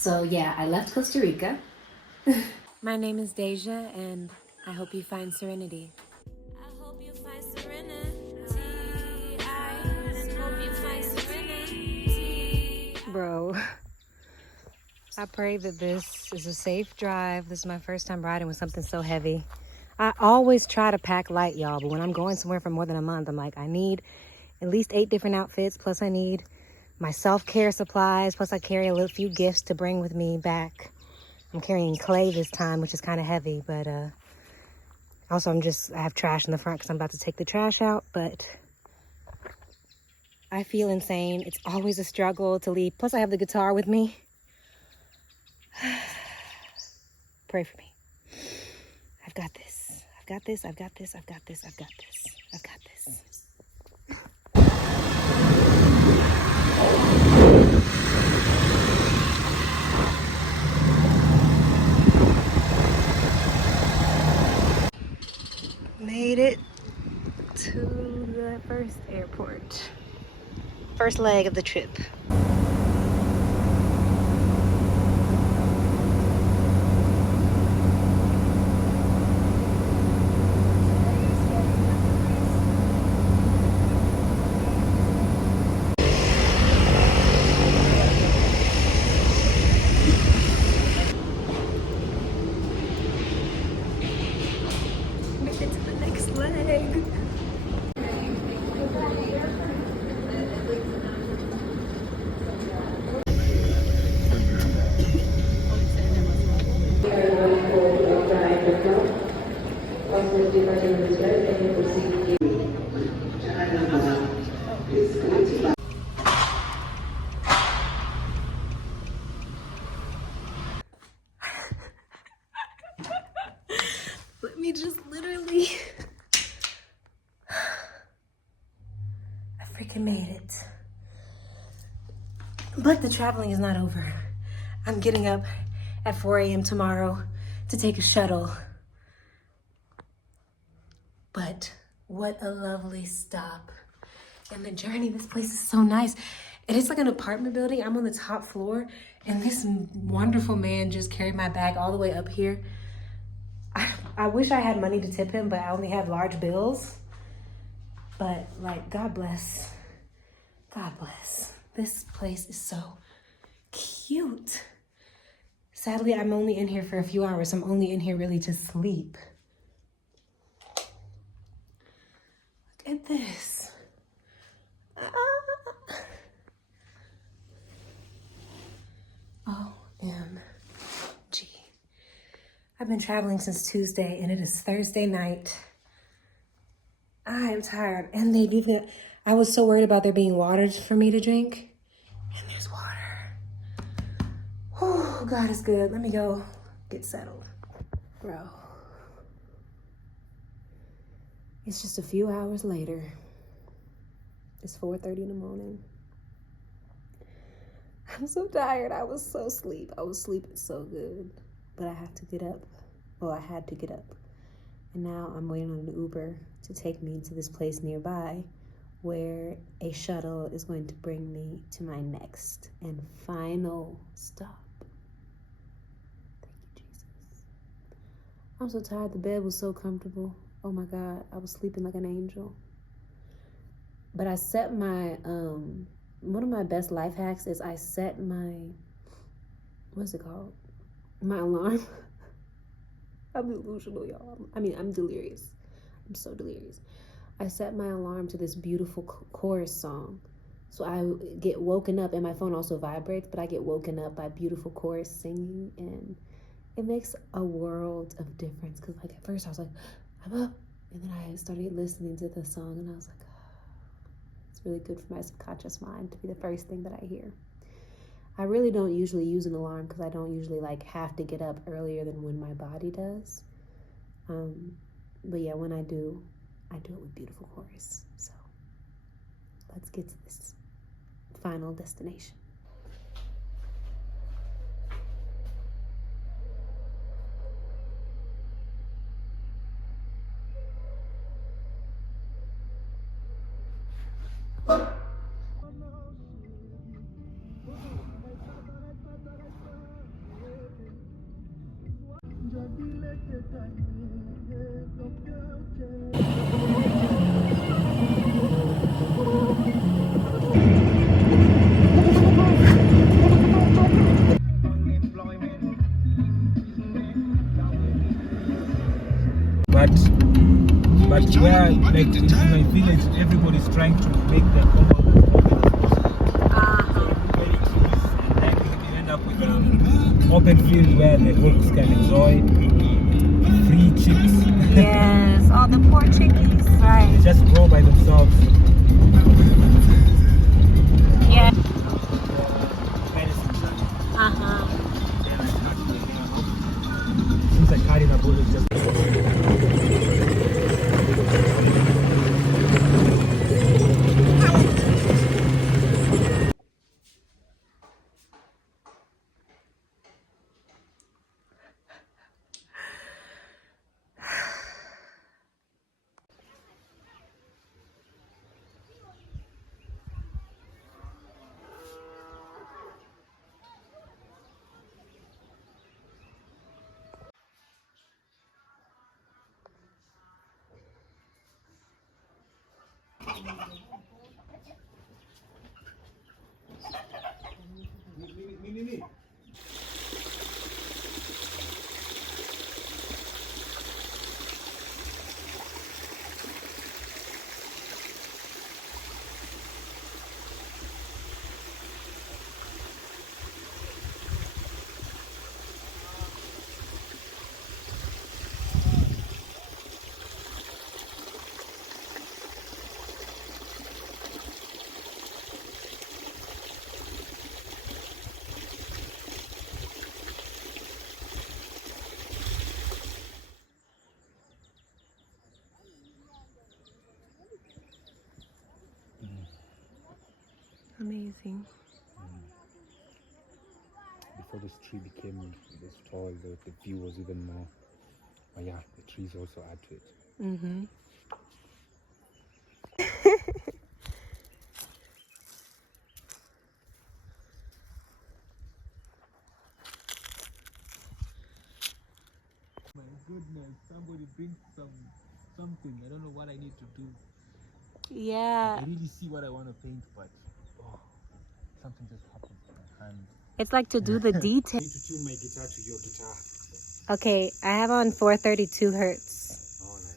So yeah, I left Costa Rica. My name is Deja, and I hope you find serenity. I hope you find serenity. I hope you find serenity. Bro, I pray that this is a safe drive. This is my first time riding with something so heavy. I always try to pack light, y'all, but when I'm going somewhere for more than a month, I'm like, I need at least 8 different outfits, plus I need my self-care supplies, plus I carry a few gifts to bring with me back. I'm carrying clay this time, which is kind of heavy, but also I have trash in the front because I'm about to take the trash out, but I feel insane. It's always a struggle to leave. Plus I have the guitar with me. Pray for me. I've got this. I've got this. I've got this. I've got this. I've got this. I've got this. Made it to the first airport. First leg of the trip. Made it to the next leg. Let me just literally... I freaking made it. But the traveling is not over. I'm getting up at 4 a.m. tomorrow to take a shuttle. But what a lovely stop. And the journey, this place is so nice. It is like an apartment building. I'm on the top floor, and this wonderful man just carried my bag all the way up here. I wish I had money to tip him, but I only have large bills. But like, God bless. God bless. This place is so cute. Sadly, I'm only in here for a few hours. I'm only in here really to sleep. Look at this. OMG. I've been traveling since Tuesday, and it is Thursday night. I am tired, and I was so worried about there being water for me to drink, and there's water. Oh, God is good. Let me go get settled, bro. It's just a few hours later. It's 4:30 in the morning. I'm so tired. I was so asleep. I was sleeping so good, but I have to get up. Well, I had to get up. And now I'm waiting on an Uber to take me to this place nearby where a shuttle is going to bring me to my next and final stop. Thank you, Jesus. I'm so tired. The bed was so comfortable. Oh my God, I was sleeping like an angel. But I set my, one of my best life hacks is I set my, what's it called? My alarm. I'm delusional, y'all. I'm delirious. I'm so delirious. I set my alarm to this beautiful chorus song. So I get woken up, and my phone also vibrates, but I get woken up by beautiful chorus singing, and it makes a world of difference. Because like at first I was like, I'm up. And then I started listening to the song, and I was like, it's really good for my subconscious mind to be the first thing that I hear. I really don't usually use an alarm because I don't usually like have to get up earlier than when my body does. But yeah, when I do it with beautiful chorus. So let's get to this final destination. But where, like in my village, everybody's trying to make their compound as open as possible. So very trees, and then you end up with an open field where the hawks can enjoy free chicks. Yes, all the poor chickies. Right. They just grow by themselves. Yeah. Medicine plant. Uh-huh. Then I cut the hair off. Since I cut it, I will just. Amazing. Before this tree became this tall, the view was even more. But yeah, the trees also add to it. Mm-hmm. My goodness, somebody bring something. I don't know what I need to do. Yeah. I really see what I want to paint, but something just happens to my hand. It's like to do the detail. I need to tune my guitar to your guitar. Okay, I have on 432 hertz. Oh, nice.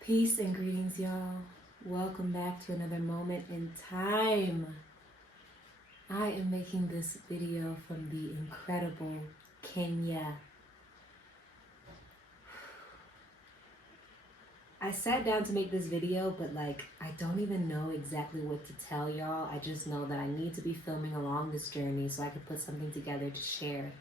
Peace and greetings, y'all. Welcome back to another moment in time. I am making this video from the incredible Kenya. I sat down to make this video, but I don't even know exactly what to tell y'all. I just know that I need to be filming along this journey so I could put something together to share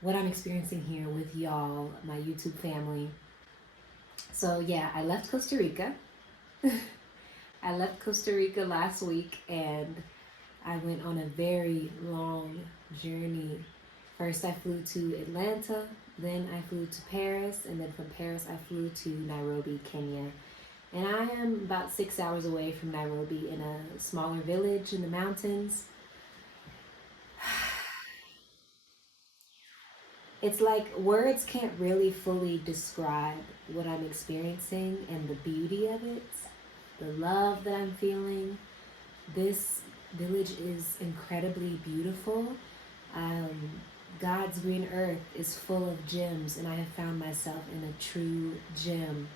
what I'm experiencing here with y'all, my YouTube family. So yeah, I left Costa Rica. I left Costa Rica last week and I went on a very long journey. First I flew to Atlanta, then I flew to Paris, and then from Paris I flew to Nairobi, Kenya. And I am about 6 hours away from Nairobi in a smaller village in the mountains. It's like words can't really fully describe what I'm experiencing and the beauty of it, the love that I'm feeling. This village is incredibly beautiful. God's green earth is full of gems, and I have found myself in a true gem,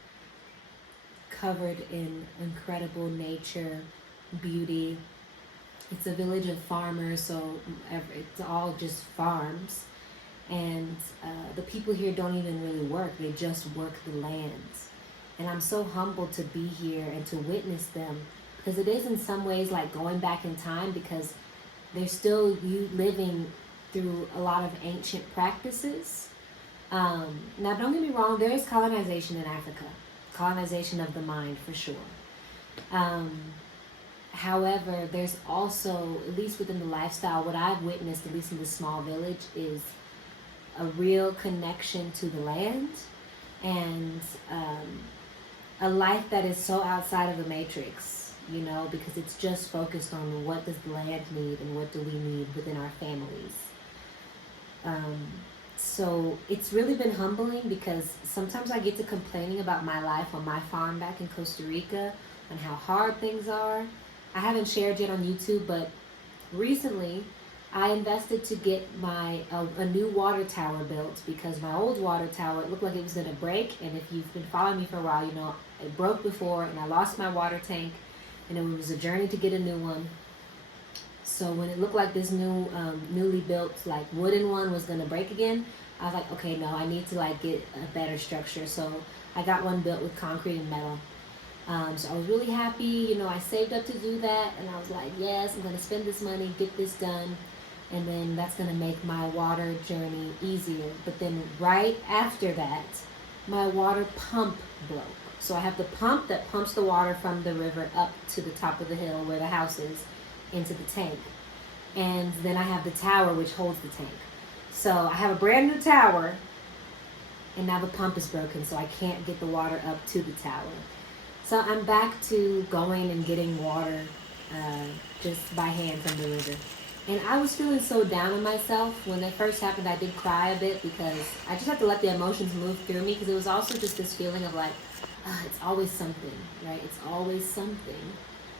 covered in incredible nature, beauty. It's a village of farmers, so it's all just farms. And the people here don't even really work, they just work the lands. And I'm so humbled to be here and to witness them, because it is in some ways like going back in time, because they're still living through a lot of ancient practices. Now don't get me wrong, there is colonization in Africa, colonization of the mind for sure. However, there's also, at least within the lifestyle, what I've witnessed, at least in this small village, is a real connection to the land and a life that is so outside of the matrix, you know, because it's just focused on what does the land need and what do we need within our families. So it's really been humbling, because sometimes I get to complaining about my life on my farm back in Costa Rica and how hard things are. I haven't shared yet on YouTube, but recently I invested to get a new water tower built, because my old water tower, it looked like it was going to break. And if you've been following me for a while, you know it broke before, and I lost my water tank, and it was a journey to get a new one. So when it looked like this newly built wooden one was going to break again, I was like, okay, no, I need to get a better structure. So I got one built with concrete and metal. So I was really happy, you know, I saved up to do that, and I was like, yes, I'm going to spend this money, get this done. And then that's going to make my water journey easier. But then right after that, my water pump broke. So I have the pump that pumps the water from the river up to the top of the hill where the house is, into the tank. And then I have the tower which holds the tank. So I have a brand new tower, and now the pump is broken, so I can't get the water up to the tower. So I'm back to going and getting water just by hand from the river. And I was feeling so down on myself. When that first happened, I did cry a bit, because I just had to let the emotions move through me, because it was also just this feeling of it's always something, right? It's always something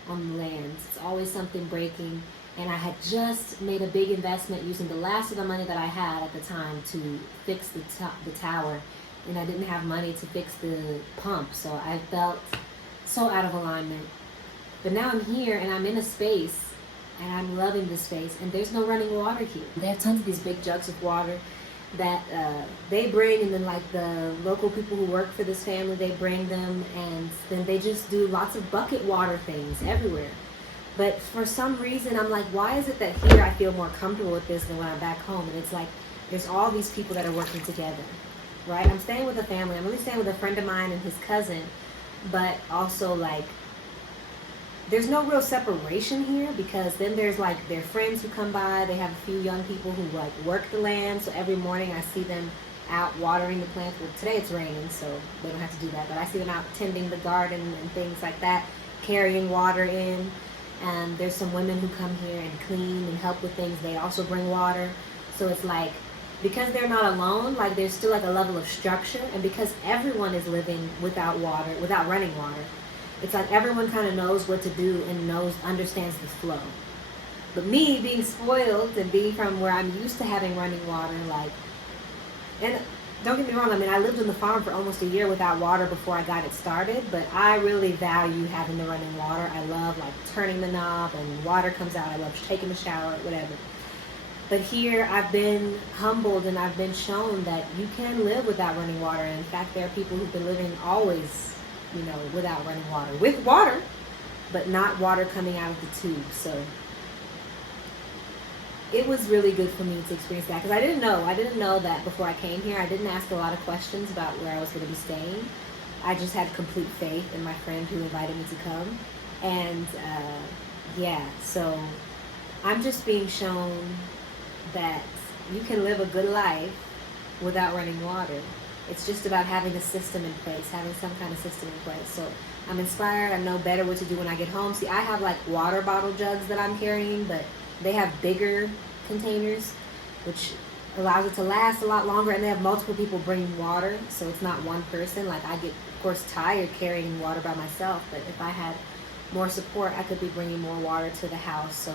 on the lands. It's always something breaking. And I had just made a big investment using the last of the money that I had at the time to fix the tower. And I didn't have money to fix the pump. So I felt so out of alignment. But now I'm here and I'm in a space, and I'm loving this space, and there's no running water here. They have tons of these big jugs of water that they bring, and then the local people who work for this family, they bring them, and then they just do lots of bucket water things everywhere. But for some reason, I'm like, why is it that here I feel more comfortable with this than when I'm back home? And it's like, there's all these people that are working together, right? I'm staying with a family. I'm really staying with a friend of mine and his cousin, but also there's no real separation here, because then there's their friends who come by. They have a few young people who work the land. So every morning I see them out watering the plants. Well, today it's raining, so they don't have to do that. But I see them out tending the garden and things like that, carrying water in. And there's some women who come here and clean and help with things. They also bring water. So it's like, because they're not alone, like there's still like a level of structure. And because everyone is living without water, without running water, it's like everyone kind of knows what to do and understands the flow. But me being spoiled and being from where I'm used to having running water, like, and don't get me wrong, I mean, I lived on the farm for almost a year without water before I got it started, but I really value having the running water. I love like turning the knob and water comes out. I love taking a shower, whatever. But here I've been humbled and I've been shown that you can live without running water. And in fact, there are people who've been living always, you know, without running water, with water, but not water coming out of the tube. So it was really good for me to experience that, because I didn't know that before I came here. I didn't ask a lot of questions about where I was going to be staying. I just had complete faith in my friend who invited me to come. And yeah, so I'm just being shown that you can live a good life without running water. It's just about having a system in place, having some kind of system in place. So I'm inspired. I know better what to do when I get home. See, I have like water bottle jugs that I'm carrying, but they have bigger containers, which allows it to last a lot longer, and they have multiple people bringing water, so it's not one person. Like, I get, of course, tired carrying water by myself, but if I had more support, I could be bringing more water to the house. So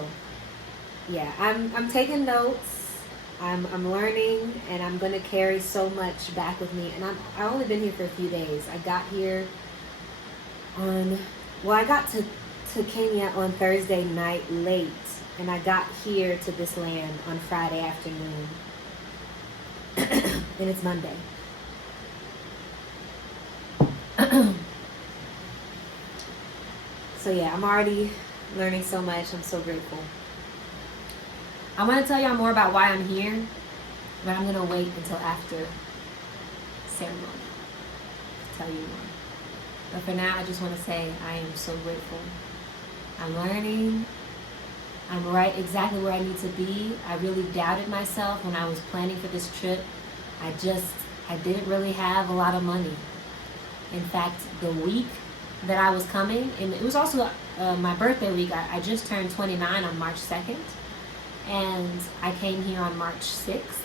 yeah, I'm taking notes, I'm learning, and I'm going to carry so much back with me. And I've only been here for a few days. I got here I got to Kenya on Thursday night late, and I got here to this land on Friday afternoon. And it's Monday. So yeah, I'm already learning so much. I'm so grateful. I want to tell y'all more about why I'm here, but I'm going to wait until after ceremony to tell you more. But for now, I just want to say I am so grateful. I'm learning. I'm right exactly where I need to be. I really doubted myself when I was planning for this trip. I didn't really have a lot of money. In fact, the week that I was coming, and it was also my birthday week. I just turned 29 on March 2nd, and I came here on March 6th.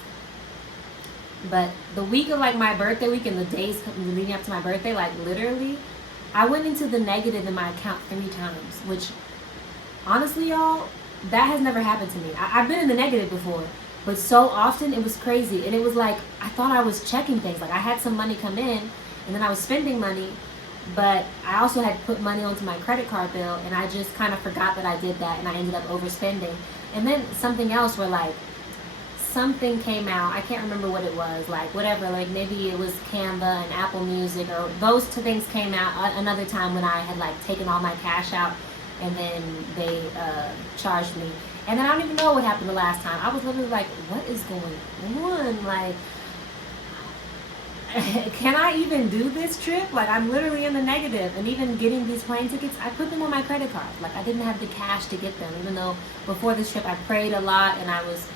But the week of like my birthday week and the days leading up to my birthday, like literally, I went into the negative in my account 3 times, which honestly, y'all, that has never happened to me. I've been in the negative before, but so often it was crazy. And it was like, I thought I was checking things. Like I had some money come in, and then I was spending money, but I also had put money onto my credit card bill, and I just kind of forgot that I did that, and I ended up overspending. And then something else where like, something came out, I can't remember what it was, like whatever, like maybe it was Canva and Apple Music, or those 2 things came out another time when I had like taken all my cash out, and then they charged me. And then I don't even know what happened the last time. I was literally like, what is going on? Like, can I even do this trip? Like, I'm literally in the negative. And even getting these plane tickets, I put them on my credit card. Like, I didn't have the cash to get them, even though before this trip I prayed a lot, and I was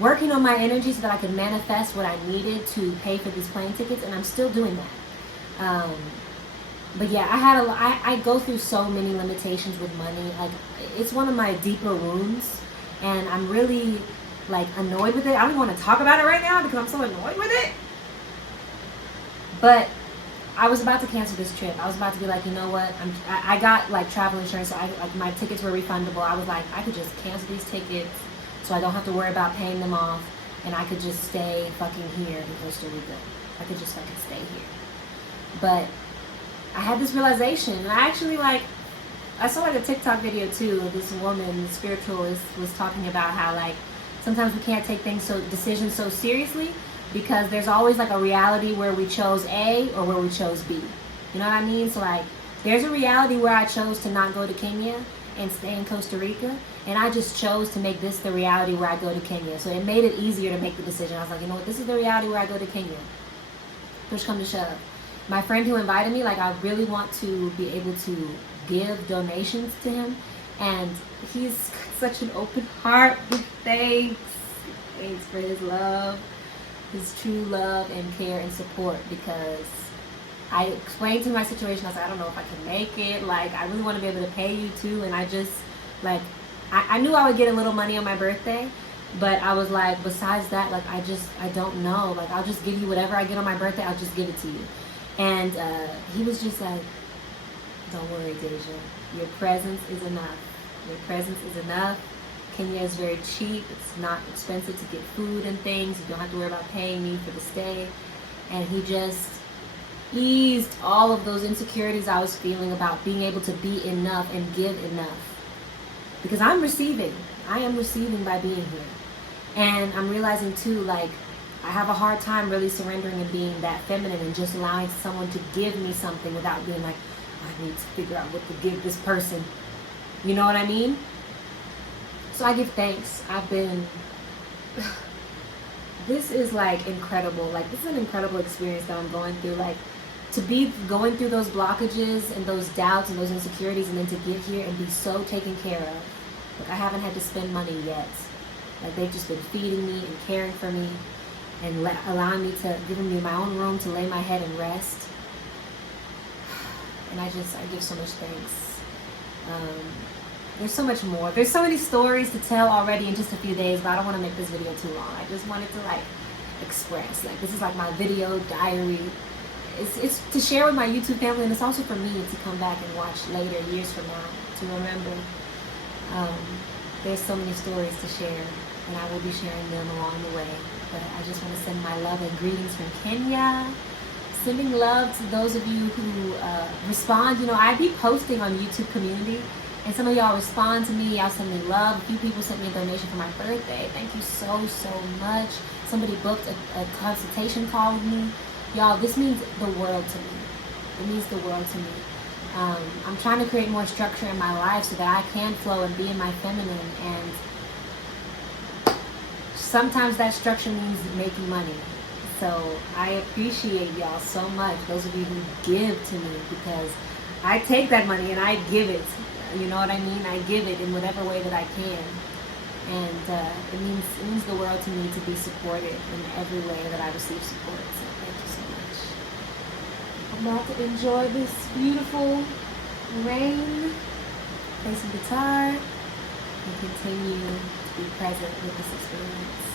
working on my energy so that I could manifest what I needed to pay for these plane tickets, and I'm still doing that. But yeah, I go through so many limitations with money. Like, it's one of my deeper wounds, and I'm really like annoyed with it. I don't even want to talk about it right now because I'm so annoyed with it. But I was about to cancel this trip. I was about to be like, you know what? I got like travel insurance, so like my tickets were refundable. I was like, I could just cancel these tickets, so I don't have to worry about paying them off, and I could just stay fucking here in Costa Rica. I could just fucking stay here. But I had this realization, and I actually I saw like a TikTok video too. This woman, the spiritualist, was talking about how like sometimes we can't take decisions so seriously, because there's always like a reality where we chose A or where we chose B. You know what I mean? So like, there's a reality where I chose to not go to Kenya and stay in Costa Rica, and I just chose to make this the reality where I go to Kenya. So it made it easier to make the decision. I was like, you know what, this is the reality where I go to Kenya. Push come to shove. My friend who invited me, like, I really want to be able to give donations to him, and he's got such an open heart. Thanks for his love. his true love and care and support, because I explained to him my situation. I was like, I don't know if I can make it. Like, I really want to be able to pay you too. And I just, like, I knew I would get a little money on my birthday, but I was like, besides that, like, I don't know. Like, I'll just give you whatever I get on my birthday. I'll just give it to you. And he was just like, don't worry, Deja. Your presence is enough. Your presence is enough. Kenya is very cheap. It's not expensive to get food and things. You don't have to worry about paying me for the stay. And he just eased all of those insecurities I was feeling about being able to be enough and give enough. Because I'm receiving. I am receiving by being here. And I'm realizing too, like, I have a hard time really surrendering and being that feminine and just allowing someone to give me something without being like, I need to figure out what to give this person. You know what I mean? So I give thanks. This is like incredible. Like, this is an incredible experience that I'm going through. Like, to be going through those blockages and those doubts and those insecurities, and then to get here and be so taken care of. Like, I haven't had to spend money yet. Like, they've just been feeding me and caring for me and allowing me to, giving me my own room to lay my head and rest. And I give so much thanks. There's so much more. There's so many stories to tell already in just a few days, but I don't want to make this video too long. I just wanted to, like, express. Like, this is like my video diary. It's to share with my YouTube family, and it's also for me to come back and watch later, years from now, to remember. There's so many stories to share, and I will be sharing them along the way. But I just want to send my love and greetings from Kenya. Sending love to those of you who respond. You know, I be posting on YouTube community, and some of y'all respond to me. Y'all send me love. A few people sent me a donation for my birthday. Thank you so much. Somebody booked a consultation call with me. Y'all, this means the world to me. It means the world to me. I'm trying to create more structure in my life so that I can flow and be in my feminine. And sometimes that structure means making money. So I appreciate y'all so much, those of you who give to me, because I take that money and I give it. You know what I mean? I give it in whatever way that I can. And it means the world to me to be supported in every way that I receive support. So thank you so much. I'm about to enjoy this beautiful rain, play some guitar, and continue to be present with this experience.